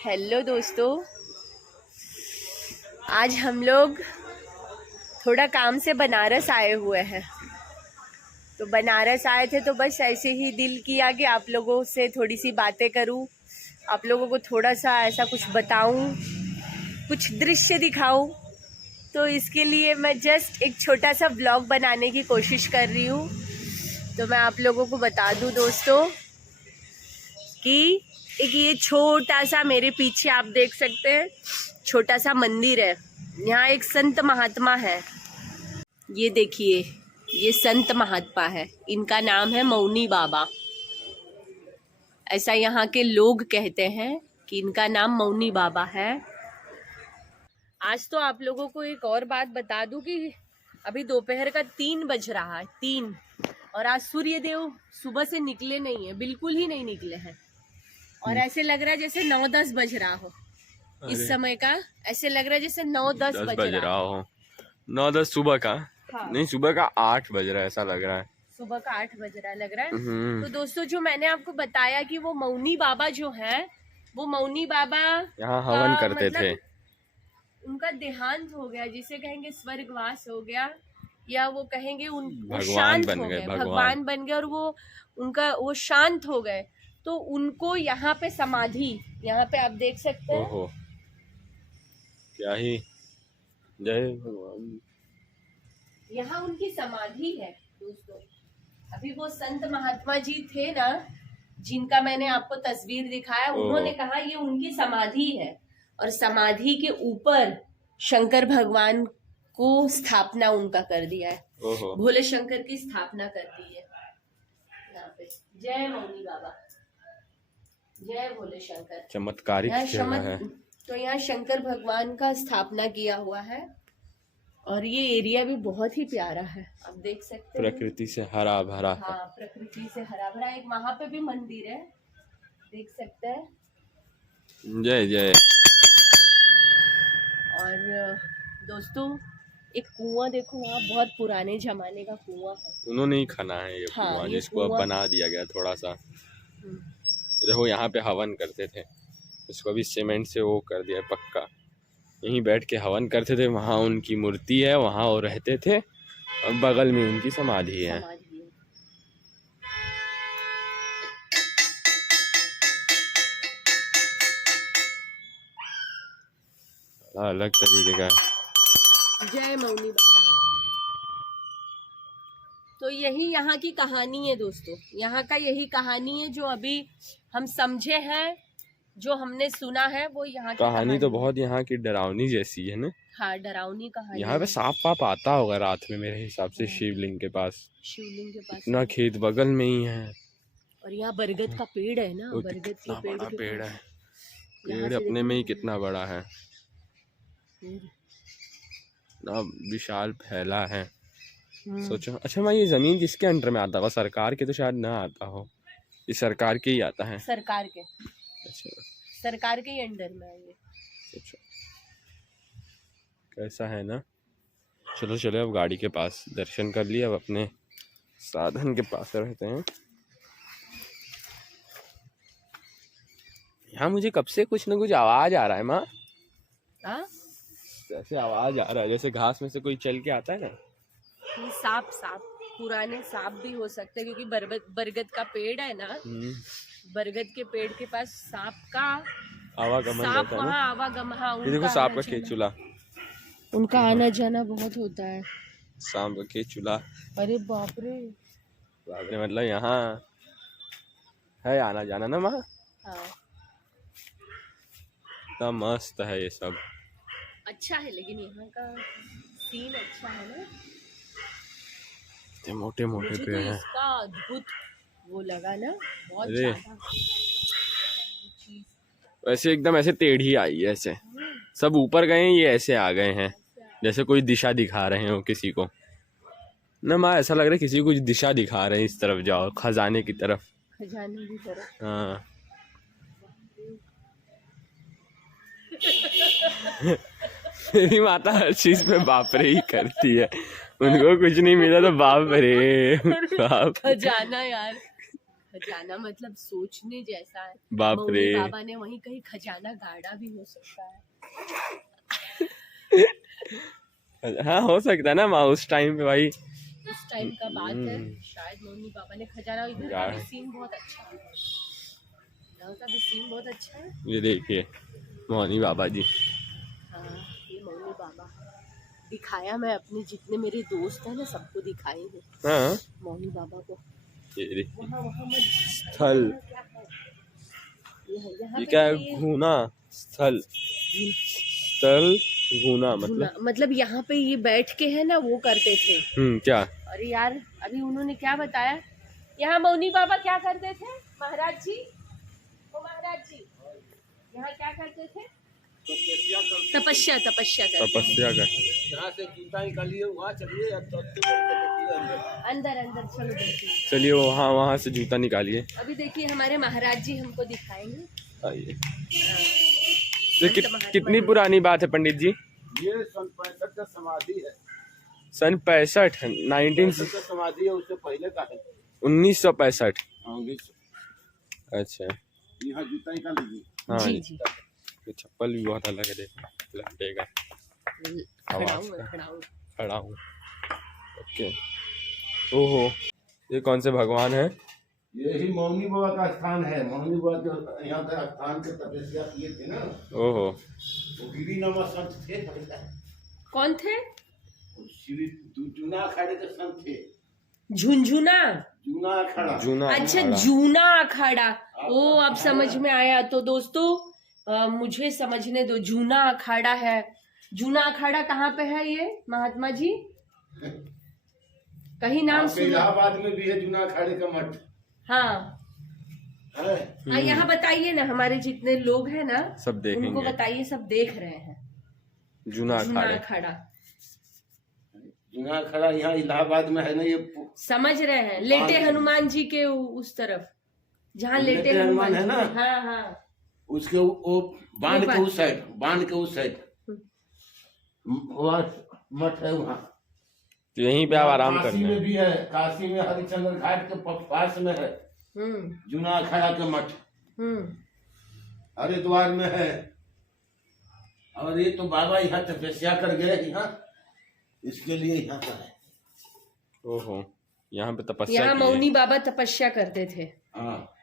Hello दोस्तों, आज हम लोग थोड़ा काम से बनारस आए हुए हैं। तो बनारस आए थे तो बस ऐसे ही दिल किया कि आप लोगों से थोड़ी सी बातें करूं, आप लोगों को थोड़ा सा ऐसा कुछ बताऊं, कुछ दृश्य दिखाऊं। तो इसके लिए मैं जस्ट एक छोटा सा व्लॉग बनाने की कोशिश कर रही हूँ। तो मैं आप लोगों को बता दूं दोस्तों कि एक ये छोटा सा मेरे पीछे आप देख सकते हैं, छोटा सा मंदिर है। यहाँ एक संत महात्मा है, ये देखिए, ये संत महात्मा है। इनका नाम है मौनी बाबा। ऐसा यहाँ के लोग कहते हैं कि इनका नाम मौनी बाबा है। आज तो आप लोगों को एक और बात बता दूं कि अभी दोपहर का 3 बज रहा है, 3, और आज सूर्यदेव सुबह से निकले नहीं है, बिल्कुल ही नहीं निकले हैं। और ऐसे लग रहा है जैसे 9-10 बज रहा हो। इस समय का ऐसे लग रहा है जैसे 9-10 बज रहा हो। 9-10 सुबह का। हाँ। नहीं, सुबह का 8 बज रहा है, ऐसा लग रहा है। सुबह का 8 बज रहा है, लग रहा है। तो दोस्तों, जो मैंने आपको बताया कि वो मौनी बाबा जो है, वो मौनी बाबा यहाँ हवन करते थे। उनका देहांत हो गया, जिसे कहेंगे स्वर्गवास हो गया, या वो कहेंगे भगवान बन गए, भगवान बन गए, और वो शांत हो गए। तो उनको यहाँ पे समाधि, यहाँ पे आप देख सकते हैं। ओहो, क्या ही, जय भगवान। यहाँ उनकी समाधि है दोस्तों। अभी वो संत महात्मा जी थे ना, जिनका मैंने आपको तस्वीर दिखाया, उन्होंने कहा ये उनकी समाधि है, और समाधि के ऊपर शंकर भगवान को स्थापना उनका कर दिया है। भोले शंकर की स्थापना कर दी है यहाँ पे। जय मौनी बाबा, जय भोले शंकर। चमत्कारिक जगह है। तो यहाँ शंकर भगवान का स्थापना किया हुआ है, और ये एरिया भी बहुत ही प्यारा है, आप देख सकते हैं। प्रकृति से हरा भरा। हाँ, प्रकृति से हरा भरा। एक वहां पे भी मंदिर है, देख सकते हैं। जय जय। और दोस्तों, एक कुआं देखो, वहाँ बहुत पुराने जमाने का कुआं है। उन्होंने ही खाना है ये कुआं, जिसको अब बना दिया गया थोड़ा सा। देखो, यहाँ पे हवन करते थे, इसको भी सीमेंट से वो कर दिया पक्का। यहीं बैठ के हवन करते थे। वहाँ उनकी मूर्ति है, वहाँ वो रहते थे, और बगल में उनकी समाधि है। अलग तरीके का। जय मौनी बाबा। तो यही यहाँ की कहानी है दोस्तों, यहाँ का यही कहानी है जो अभी हम समझे हैं, जो हमने सुना है, वो यहाँ की कहानी तो बहुत यहाँ की डरावनी जैसी है ना। हाँ, डरावनी कहानी। यहाँ पे सांप वाप आता होगा रात में मेरे हिसाब से। शिवलिंग के पास इतना खेत बगल में ही है, और यहाँ बरगद का पेड़ है ना, बरगद के पेड़ है। पेड़ अपने में ही कितना बड़ा है ना, विशाल फैला है। सोचो। अच्छा माँ, ये जमीन किसके अंडर में आता होगा? सरकार के तो शायद ना आता हो, ये सरकार के ही आता है। सरकार के। अच्छा, सरकार के ही अंडर में है ये। अच्छा, कैसा है ना। चलो चलो, अब गाड़ी के पास दर्शन कर लिए, अब अपने साधन के पास रहते हैं। यहाँ मुझे कब से कुछ ना कुछ आवाज आ रहा है माँ। ऐसे आवाज आ रहा है जैसे घास में से कोई चल के आता है ना। सांप पुराने सांप भी हो सकते हैं, क्योंकि बरगद का पेड़ है ना, बरगद के पेड़ के पास सांप का आवागमन रहता है ना। आवागमन। हाँ, देखो सांप का केचुला, उनका आना जाना बहुत होता है। सांप का केचुला। अरे बाप रे, बाप रे, मतलब यहाँ है आना जाना ना माँ। हाँ, इतना मस्त है ये सब। अच्छा है, लेकिन यहाँ का सीन अच्छा है ना। मोटे मोटे पेड़ हैं। इसका अद्भुत वो लगा ना, बहुत ज्यादा। वैसे एकदम ऐसे टेढ़ी आई है, ऐसे सब ऊपर गए हैं, ये ऐसे आ गए हैं जैसे कोई दिशा दिखा रहे हो किसी को ना माँ। ऐसा लग रहा है किसी को कुछ दिशा दिखा रहे हैं, इस तरफ जाओ, खजाने की तरफ। खजाने की तरफ। हाँ। मेरी माता हर चीज पे बाप रे ही करती है। उनको कुछ नहीं मिला तो बाप रे बाप। खजाना यार, खजाना मतलब सोचने जैसा है। बाप मौनी रे। बाबा ने वहीं कहीं खजाना गाड़ा भी हो सकता है। हाँ हो सकता है ना माँ, उस टाइम पे भाई। उस टाइम का बात है, शायद मौनी बाबा ने खजाना। इधर का भी सीन बहुत अच्छा है, इधर का भी सीन बहुत अच्छा है। ये देखिए मौनी बाबा जी। हाँ ये मौनी बाबा दिखाया, मैं अपने जितने मेरे दोस्त हैं ना सबको दिखाई हूँ हाँ मौनी बाबा को। ये देखिए वहाँ वहाँ मत स्थल, क्या है? यहाँ ये पे क्या है? ये घूना स्थल, स्थल घूना मतलब यहाँ पे ये बैठ के है ना वो करते थे। क्या? अरे यार अभी उन्होंने क्या बताया, यहाँ मौनी बाबा क्या करते थे महाराज जी? वो महाराज जी यहाँ क्या करते थे? तपस्या तपस्या करते थे। तपस्या का। यहाँ से जूता निकालिए, वहाँ चलिए, अंदर अंदर चलो देखिए। चलिए वहाँ से जूता निकालिए। अभी देखिए हमारे महाराज जी हमको दिखाएंगे। आइए। ये कितनी पुरानी बात है पंडित जी? ये सन 65 का समाधि है। सन 65 19 का समाधि है, उससे पहले का है 1965। 1900। अच्छा यहाँ जूता निकाल लीजिए। हाँ जी जी ये चप्पल भी बहुत अलग है, देखो लगेगा। खड़ा हूँ। ओके। ओहो ये कौन से भगवान है? यही मौनी बाबा का स्थान है। मौनी बाबा जो यहाँ का स्थान के तपस्या किए थे ना, ओहो वो गिरी नामक संत थे। कौन थे? श्री जूना अखाड़े के संत थे। झुंझुना जूना अखाड़ा। जूना अच्छा अखाड़ा। जूना अखाड़ा। ओ अब समझ में आया। तो दोस्तों मुझे समझने दो, जूना अखाड़ा है। जूना अखाड़ा कहाँ पे है ये महात्मा जी? कहीं नाम सुना? इलाहाबाद में भी है जूना अखाड़े का मठ। हाँ है। यहाँ बताइए ना, हमारे जितने लोग हैं ना सब देखेंगे। उनको बताइए, सब देख रहे हैं। जूना जूना अखाड़ा। अखाड़ा जूना अखाड़ा यहाँ इलाहाबाद में है ना। ये समझ रहे हैं, लेटे हनुमान जी के उस तरफ जहाँ लेटे हनुमान है ना। हाँ हाँ उसके वो बांध के उस साइड, बांध के उस साइड वहाँ मठ है। वहाँ तो यहीं पे आप आराम काशी करते में हैं। भी है। काशी में हरिश्चंद्र घाट के पास में है जूना अखाड़ा के मठ। हरिद्वार में है। और ये तो बाबा यहाँ तपस्या कर गए यहाँ, इसके लिए यहाँ का है। ओहो यहाँ पे तपस्या यहाँ की है। मौनी बाबा तपस्या करते थे। हाँ।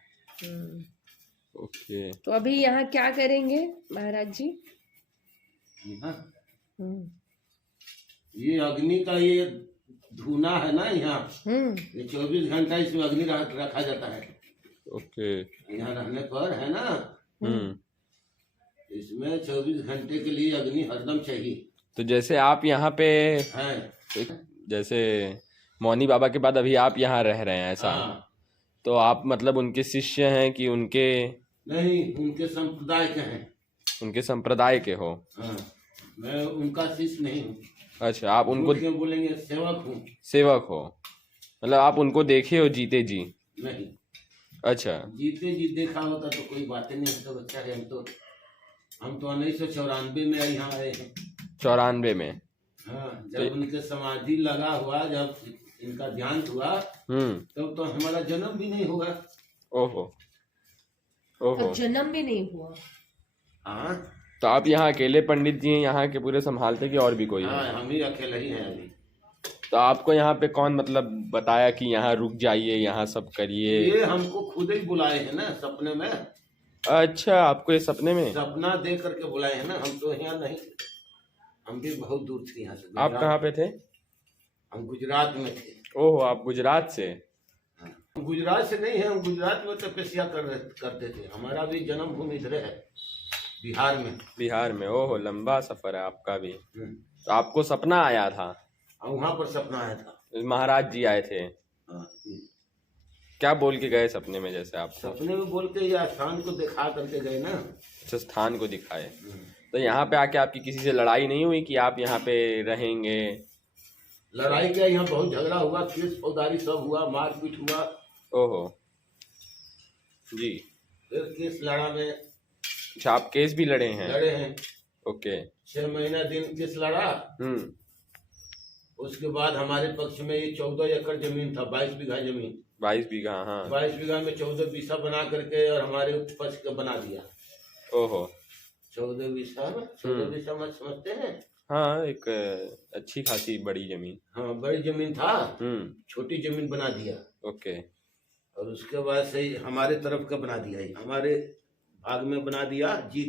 ओके। तो अभी यहाँ क्या करेंगे महाराज जी? यहाँ ये अग्नि का ये धूना है ना यहाँ, ये 24 घंटा इसमें अग्नि रखा जाता है। ओके। यहाँ रहने पर है ना, इसमें 24 घंटे के लिए अग्नि हरदम चाहिए। तो जैसे आप यहाँ पे है, जैसे मौनी बाबा के बाद अभी आप यहाँ रह रहे हैं ऐसा? हाँ। तो आप मतलब उनके शिष्य हैं कि उनके? नहीं, उनके संप्रदाय के हैं। उनके संप्रदाय के हो? हाँ, मैं उनका शिष्य नहीं हूँ। अच्छा आप उनको क्यों बोलेंगे? सेवक हूँ। सेवक हो, मतलब आप उनको देखे हो जीते जी? नहीं। अच्छा जीते जी देखा होता तो कोई बातें नहीं होता बच्चा है। हम तो 1994 में यहाँ आए हैं। 94 में? हाँ, जब उनके समाधि लगा हुआ, जब इनका ध्यान हुआ तब तो हमारा जन्म भी नहीं हुआ। ओहो ओहो। जन्म भी नहीं हुआ। हाँ। तो आप यहाँ अकेले पंडित जी हैं यहाँ के पूरे संभालते कि और भी कोई है? हाँ, हम ही अकेले ही हैं अभी। तो आपको यहाँ पे कौन मतलब बताया कि यहाँ रुक जाइए, यहाँ सब करिए? ये हमको खुद ही बुलाए हैं ना, सपने में। अच्छा आपको ये सपने में? सपना दे करके बुलाए हैं ना। हम तो यहाँ नहीं, हम भी बहुत दूर थे यहाँ से। आप कहाँ पे थे? हम गुजरात में थे। ओहो आप गुजरात से? हम गुजरात से नहीं है, हम गुजरात में तपस्या करते थे। हमारा भी जन्म भूमि इधर है, बिहार में। बिहार में? ओहो लंबा सफर है आपका भी। तो आपको सपना आया था? वहाँ पर सपना आया था। महाराज जी आए थे? हाँ। क्या बोल के गए सपने में? जैसे आप सपने में बोल के या स्थान को दिखा करके गए ना। अच्छा स्थान को दिखाए। तो यहाँ पे आके आपकी किसी से लड़ाई नहीं हुई कि आप यहाँ पे रहेंगे? लड़ाई क्या, यहाँ बहुत झगड़ा हुआ, केस फौजदारी सब हुआ, मारपीट हुआ। ओहो जी। फिर केस लड़ा में। अच्छा आप केस भी लड़े हैं? लड़े हैं। ओके। 6 महीना दिन केस लड़ा। उसके बाद हमारे पक्ष में ये 14 एकड़ जमीन था, 22 बीघा जमीन। 22 बीघा, हाँ। 22 बीघा में 14 बीसा बना करके और हमारे उपज का बना दिया। ओहो। 14 बीसा में 14 बीसा मत समझते हैं? हाँ, एक अच्छी खासी बड़ी जमीन। हाँ, बड़ी जमीन था, छोटी जमीन बना दिया। ओके। और उसके बाद से ही हमारे तरफ का बना दिया, हमारे भाग में बना दिया जी।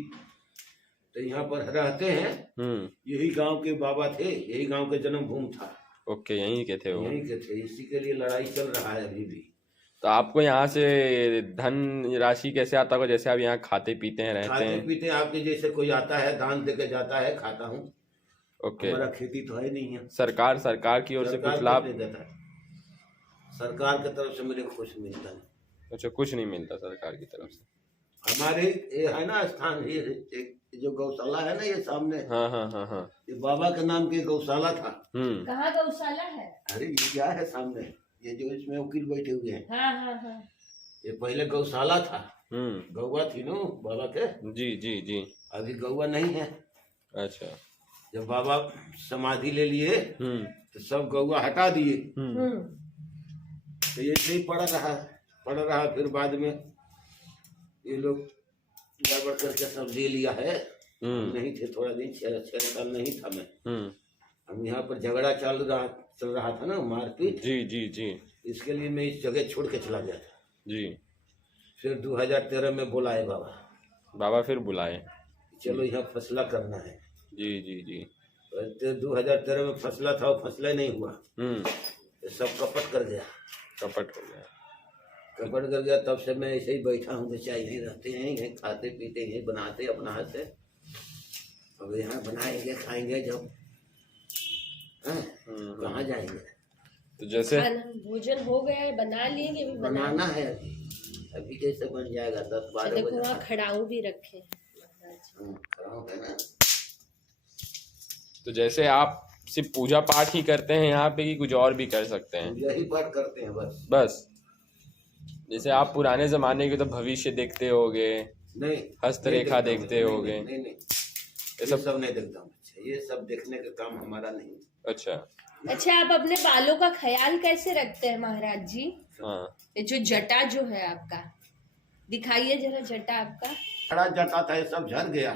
तो यहाँ पर रहते हैं, यही गांव के बाबा थे, यही गांव के जन्म भूमि था। ओके, यहीं के थे वो? यहीं के थे, इसी के लिए लड़ाई चल रहा है अभी भी। तो आपको यहाँ से धन राशि कैसे आता होगा, जैसे आप यहाँ खाते पीते हैं, रहते हैं? खाते पीते हैं, आपके जैसे कोई आता है दान देके जाता है, खाता हूँ। ओके। हमारा खेती तो है नहीं है। सरकार की ओर से कुछ लाभ नहीं देता है, सरकार की तरफ से मुझे कुछ मिलता नहीं। अच्छा, कुछ नहीं मिलता सरकार की तरफ से? हमारे ये है ना स्थान, ये एक जो गौशाला है ना, ये सामने। हाँ हाँ हाँ हाँ। ये बाबा के नाम की गौशाला था। कहाँ गौशाला है? अरे ये क्या है सामने, ये जो इसमें वकील बैठे हुए हैं। हाँ हाँ हाँ। ये पहले गौशाला था, गौवा थी नो बाबा के। जी जी जी। अभी गौवा नहीं है। अच्छा। जब बाबा समाधि ले लिए तो सब गौवा हटा दिए, तो ये सही पड़ा रहा। फिर बाद में ये लोग गड़बड़ करके सब ले लिया है। नहीं थे, थोड़ा दिन 6 साल नहीं था मैं। हम यहाँ पर झगड़ा चल रहा था ना, मारपीट। जी जी जी। इसके लिए मैं इस जगह छोड़ के चला गया था। जी। फिर 2013 में बुलाए बाबा फिर बुलाए, चलो यहाँ फैसला करना है। जी जी जी। 2013 में फैसला था, वो फैसला नहीं हुआ। सब कपट कर गया। कपट कर गया। तब से मैं ऐसे ही बैठा हूँ, बच्चा यहीं रहते हैं, यहीं खाते पीते, यहीं बनाते अपना हाथ से। अब यहाँ बनाएंगे खाएंगे जब, कहाँ जाएंगे? तो जैसे भोजन हो गया है, बना लेंगे? बनाना है अभी जैसे बन जाएगा 10-12 बजे। वहाँ खड़ाऊ भी रखे, खड़ाऊ है ना। तो जैसे आप सिर्फ पूजा पाठ ही करते हैं यहाँ पे, कि कुछ और भी कर सकते हैं? यही पाठ करते हैं बस। जैसे आप पुराने जमाने के तो भविष्य देखते होगे, नहीं, हस्तरेखा देखते होगे? नहीं, ये सब नहीं देखता हूँ। ये सब देखने का काम हमारा नहीं। अच्छा। आप अपने बालों का ख्याल कैसे रखते हैं महाराज जी? हाँ। ये जो जटा जो है आपका, दिखाइए जरा जटा आपका। बड़ा जटा था, ये सब झड़ गया।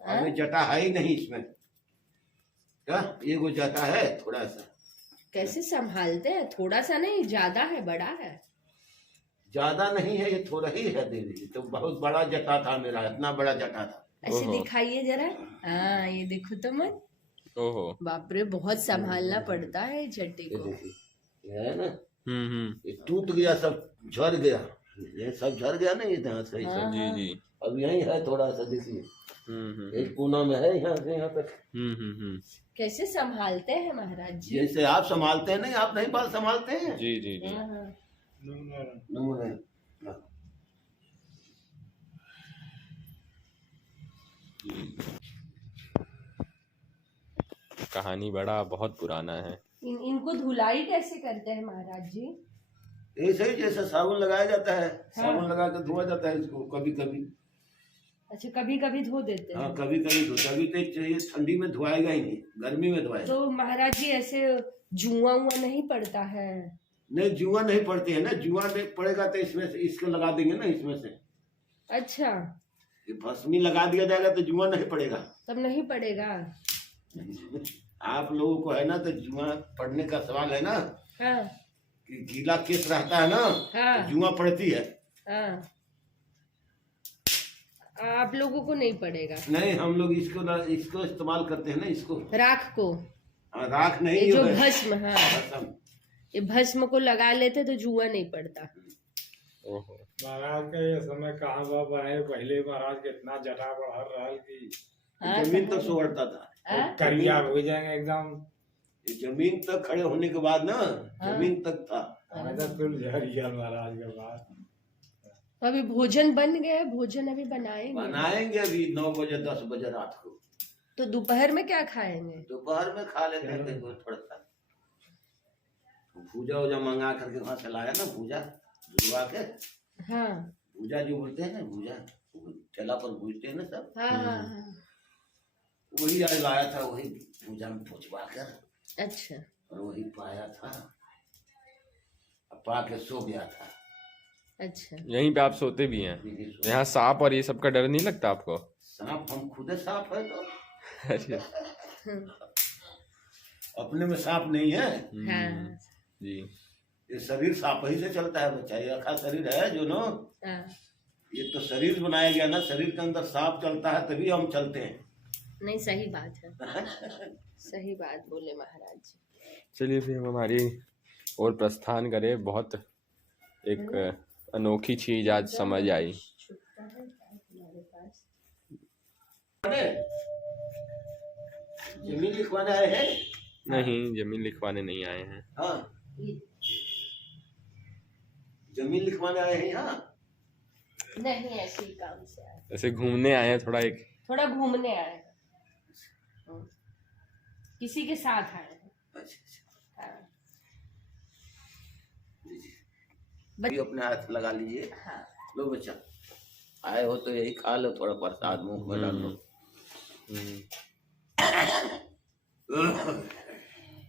अभी जटा है ही नहीं इसमें। क्या ये वो जटा है थोड़ा सा? कैसे संभालते हैं? थोड़ा सा नहीं, ज्यादा है, बड़ा है? ज्यादा नहीं है, ये थोड़ा ही है दीदी। तो बहुत बड़ा जटा था मेरा, इतना बड़ा जटा था। ऐसे दिखाइए जरा। हाँ, ये देखो तो मन। ओहो, बाप रे, बहुत संभालना पड़ता है जटे को। ये है ना, ये टूट गया, सब झड़ गया, ये सब झड़ गया ना, ये यहाँ से सब। जी जी। अब यही है थोड़ा सा, देखिए एक कोना में है, यहाँ से यहाँ तक। कैसे संभालते हैं महाराज जी? जैसे आप संभालते हैं, नहीं आप नहीं बाल संभालते हैं? जी जी जी। कहानी बड़ा बहुत पुराना है। इनको धुलाई कैसे करते हैं महाराज जी? ऐसे ही जैसे साबुन लगाया जाता है। साबुन लगा के धोया जाता है इसको कभी कभी। अच्छा, कभी कभी धो देते हैं? हाँ, कभी कभी धो। अभी तो चाहिए, ठंडी में धोआएगा ही नहीं, गर्मी में धोआएगा। तो महाराज जी ऐसे जुआ नहीं पड़ता है? नहीं, जुआ नहीं पड़ती है ना। जुआ नहीं पड़ेगा तो इसमें से इसको लगा देंगे ना, इसमें से। अच्छा, ये भस्मी लगा दिया जाएगा तो जुआ नहीं पड़ेगा। तब नहीं पड़ेगा? आप लोगों को है ना, तो जुआ पड़ने का सवाल है ना। हाँ। कि गीला केस रहता है ना, हाँ। तो जुआ पड़ती है। हाँ। आप लोगों को नहीं पड़ेगा? नहीं, हम लोग इसको इस्तेमाल करते हैं ना, इसको, राख को। हाँ, राख नहीं, ये जो भस्म, हाँ, ये भस्म को लगा लेते तो जुआ नहीं पड़ता। महाराज का ये समय कहाँ बाबा है, पहले महाराज के इतना जटा बढ़ रहा कि जमीन तक सोड़ता था। करिया हो जाएंगे एकदम। जमीन तक खड़े होने के बाद ना, जमीन तक था। महाराज के बाद अभी भोजन बन गया? भोजन अभी बनाएंगे अभी 9 बजे 10 बजे रात को। तो दोपहर में क्या खाएंगे? दोपहर में खा लेते हैं थोड़ा सा भूजा वूजा मंगा करके वहाँ से लाया ना, भूजा धुलवा के। हाँ, भूजा जो बोलते हैं ना, भूजा ठेला पर भूजते हैं ना सब। हाँ। वही आज लाया था, वही भूजा में पहुँचवा कर। अच्छा। और वही पाया था। अब पा के सो गया था। अच्छा। यहीं पे आप सोते भी हैं? यहाँ सांप और ये सब का डर नहीं लगता आपको? सांप, हम खुद सांप है तो अच्छा। अपने में सांप नहीं है। हाँ। जी। ये शरीर सांप ही से चलता है बच्चा, ये अखा शरीर है जो ना, हाँ। ये तो शरीर बनाया गया ना, शरीर के अंदर सांप चलता है तभी हम चलते हैं। नहीं, सही बात है। सही बात बोले महाराज जी। चलिए फिर हम हमारी और प्रस्थान करें। बहुत एक अनोखी चीज आज समझ आई। जमीन लिखवाने आए हैं? नहीं, जमीन लिखवाने नहीं आए हैं। हाँ, जमीन लिखवाने आए हैं यहाँ? नहीं, ऐसे ही काम से आए, ऐसे घूमने आए हैं, थोड़ा घूमने आए हैं। किसी के साथ आए हैं। अच्छा। हाँ। भी अपने हाथ लगा लीजिए। हाँ। लो बच्चा, आए हो तो यही खा लो, थोड़ा प्रसाद मुंह में डाल लो।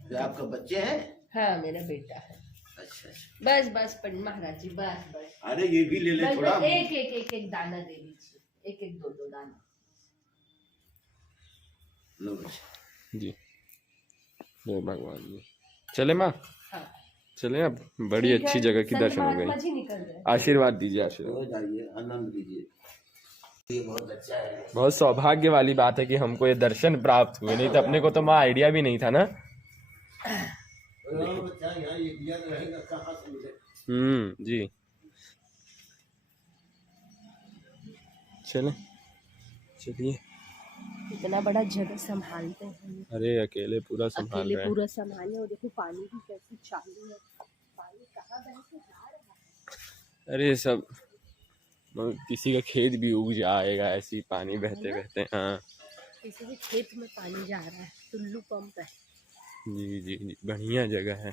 ये आपका बच्चे हैं? हाँ, मेरा बेटा है। अच्छा। बस बस महाराज जी, बस बस। अरे ये भी ले ले बस, थोड़ा। बस, एक दाना दे दीजिए, एक दो दाना। लो बच्चा जी। जय भगवान जी। चले माँ? हाँ। चले, अब बड़ी अच्छी जगह की दर्शन हो महात्मा गई। जी निकल रहे हैं। आशीर्वाद दीजिए, आशीर्वाद। हो जाइए, आनंद लीजिए। ये बहुत अच्छा है। बहुत सौभाग्य वाली बात है कि हमको ये दर्शन प्राप्त हुए, नहीं तो अपने को तो माँ आइडिया भी नहीं था ना। बच्चा यहाँ ये दिया रहेगा कहाँ से मिले? जी। चलिए। इतना बड़ा जगह संभालते हैं। अरे अकेले पूरा संभाल अकेले रहे हैं। पूरा संभाले, और देखो पानी भी कैसे चालू है। पानी कहाँ बह के जा रहा है। अरे सब किसी का खेत भी उग जाएगा ऐसी पानी बहते बहते। हाँ, किसी के खेत में पानी जा रहा है, टुल्लू पंप है। जी जी जी, बढ़िया जगह है,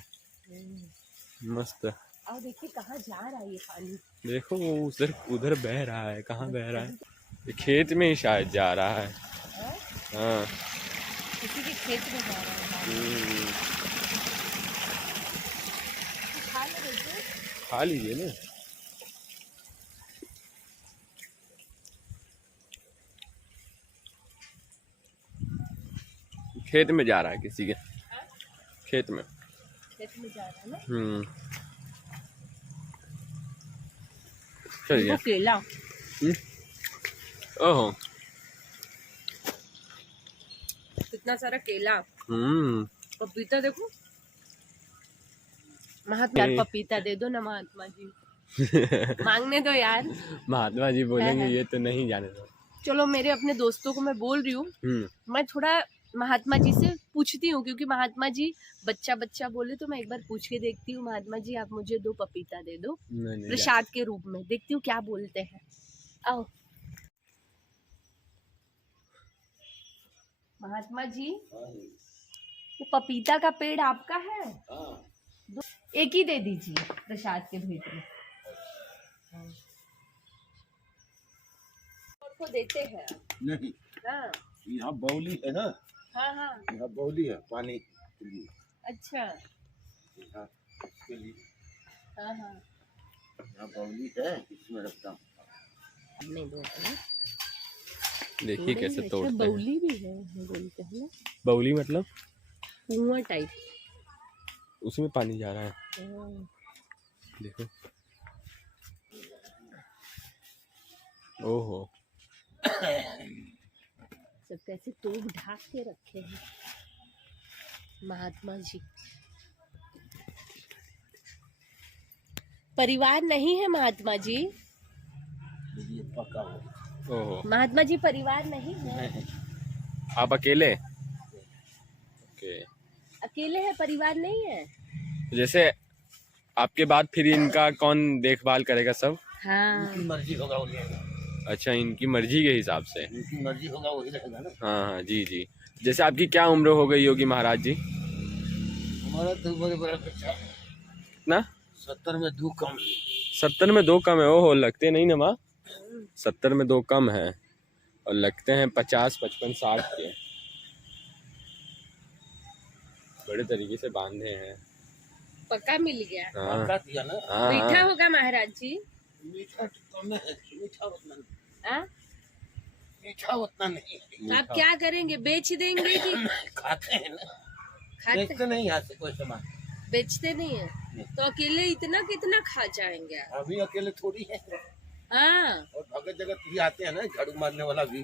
मस्त। और देखिए कहाँ जा रहा है ये पानी। देखो वो उधर बह रहा है, कहाँ बह रहा है? ये खेत में ही शायद जा रहा है। हाँ, किसी के खेत में जा रहा है। खा लीजिए ना। खेत में जा रहा है, किसी के खेत में जा रहा है ना। चलिए। केला। ओहो, कितना सारा केला। पपीता देखो। महात्मा यार, पपीता दे दो ना महात्मा जी। मांगने दो यार। महात्मा जी बोलेंगे ये तो नहीं जाने दो। चलो, मेरे अपने दोस्तों को मैं बोल रही हूँ, मैं थोड़ा महात्मा जी से पूछती हूँ, क्योंकि महात्मा जी बच्चा बच्चा बोले तो मैं एक बार पूछ के देखती हूँ। महात्मा जी आप मुझे 2 पपीता दे दो प्रसाद के रूप में, देखती हूँ क्या बोलते हैं। आओ महात्मा जी, वो पपीता का पेड़ आपका है? एक ही दे दीजिए प्रसाद के भेंट में। को देते हैं नहीं। हाँ। यहाँ बौली है ना। हाँ हाँ। यहाँ बौली है पानी के लिए। अच्छा। यहाँ इसके लिए। हाँ हाँ। यहाँ बौली है, इसमें रखता हूँ। नहीं दो देखिए कैसे तोड़ते हैं। बौली भी है, बोलते हैं ना। बौली मतलब कुआं टाइप, उसमें पानी जा रहा है। देखो, ओहो, सब कैसे तोड़ ढाक के रखे हैं महात्मा जी। परिवार नहीं है महात्मा जी। ये पका हो। ओहो, महात्मा जी परिवार नहीं है। आप अकेले? ओके, अकेले है, परिवार नहीं है। जैसे आपके बाद फिर इनका कौन देखभाल करेगा सब? हाँ। इनकी मर्जी होगा वही रहेगा। अच्छा, इनकी मर्जी के हिसाब से। इनकी मर्जी होगा वही रहेगा ना। हाँ हाँ, जी जी। जैसे आपकी क्या उम्र हो गई होगी महाराज जी? हमारा तो बड़ा बच्चा ना 70 में 2 कम। 70 में 2 कम है? ओहो, लगते नहीं ना माँ। 70 में 2 कम है और लगते हैं 50, 55, 60 के। बड़े तरीके से बांधे हैं पक्का मिल गया। हाँ पक्का दिया ना। हाँ मीठा हाँ। होगा महाराज जी। मीठा तो कम है, मीठा उतना नहीं, हाँ? मीठा उतना नहीं है। तो आप क्या करेंगे, बेच देंगे कि खाते हैं ना, खाते? देखते नहीं यहाँ से कोई सामान। बेचते नहीं है तो अकेले इतना कितना खा जाएंगे आप? अभी अकेले थोड़ी है, हाँ और भगत जगत भी आते हैं ना, झाड़ू मारने वाला भी,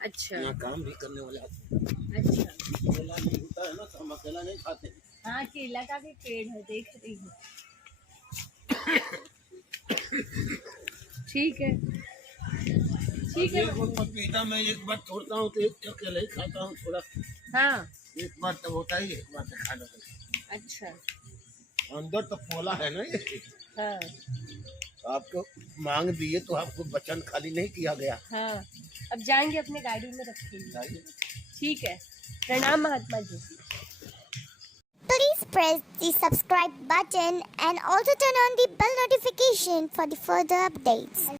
अच्छा यहाँ काम भी करने वाला आते हैं। अच्छा। अकेला नहीं होता है ना, तो हम अकेला नहीं खाते हैं। हाँ केला का भी पेड़ है, देख रही हूँ। ठीक है ठीक है। एक पपीता मैं एक बार तोड़ता हूँ तो एक अकेले ही खाता हूँ थोड़ा। हाँ एक बार तो होता ही, एक बार तो खा लेता हूँ। अच्छा। अंदर तो पोला है ना ये, हाँ आपको मांग दिए तो आपको वचन खाली नहीं किया गया। हाँ अब जाएंगे अपने गाड़ी में रखेंगे। जाइए। ठीक है, प्रणाम Mahatma ji. Please press the subscribe button and also turn on the bell notification for the further updates.